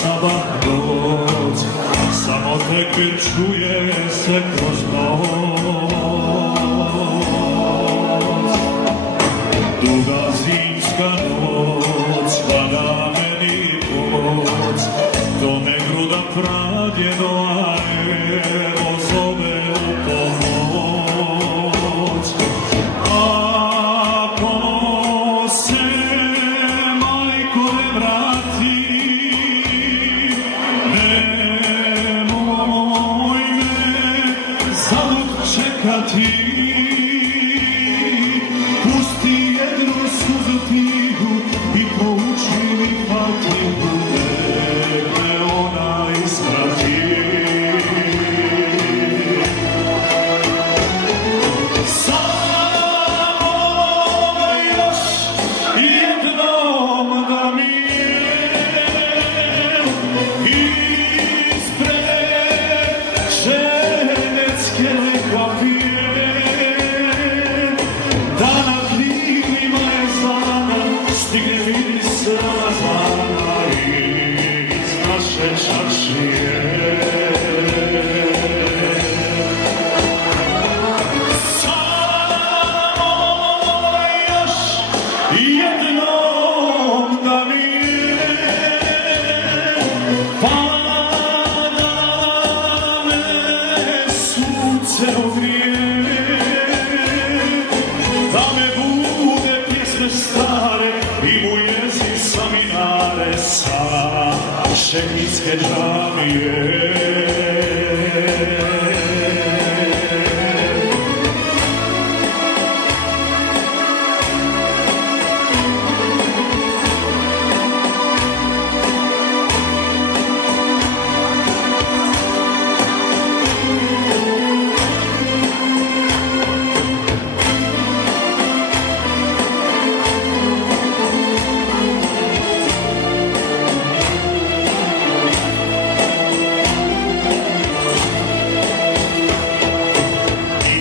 sabah noć, samo tebe čuje se kroz noć. Duga zimska noć, pada meni poć, to me gruda pradjedo, a evo zove u pomoć. Ako se majko ne vrati, nemoj me zalud čekati. Pusti jednu suzu tihu i pouči mi Fatihu, nek me ona isprati. Samo još jednom da mi ispred Ženecke kapije, da na krilima Ezana stigne miris Ramazana iz naše čaršije. Samo još jednom da mi pa da me sunce ogrije, da me bude pjesme stare i mu jezi sa minare sa šehidske džamije.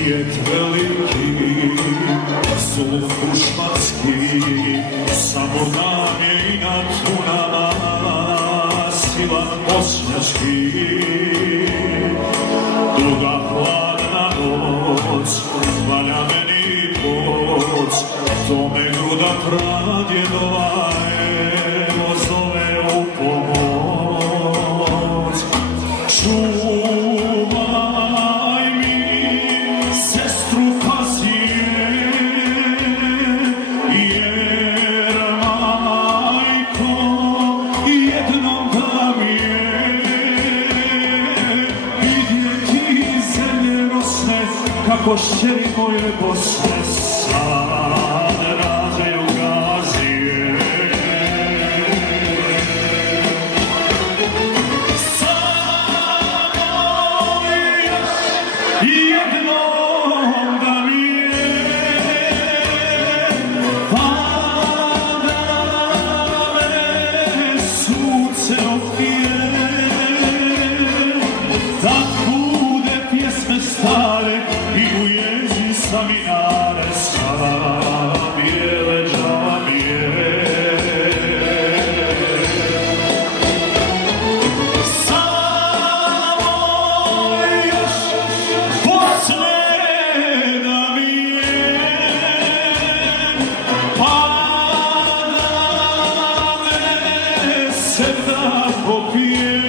Ijet veliki, sulh ušmatski, samo nam je inat u nama, silan osnjački. Duga hladna noć, valja meni poć, to me gruda pradjedova, evo zove u pomoć. Čuvaj mi sestru Fazije, jer majko jednom da mi je vidjeti zemlje rosne, kako šćeri moje Bosne sad rađaju gazije. Jednom da mi je, pa da me sunce opije, da bude pjesme stare i u jezi sa minare sa bijele džamije. Popije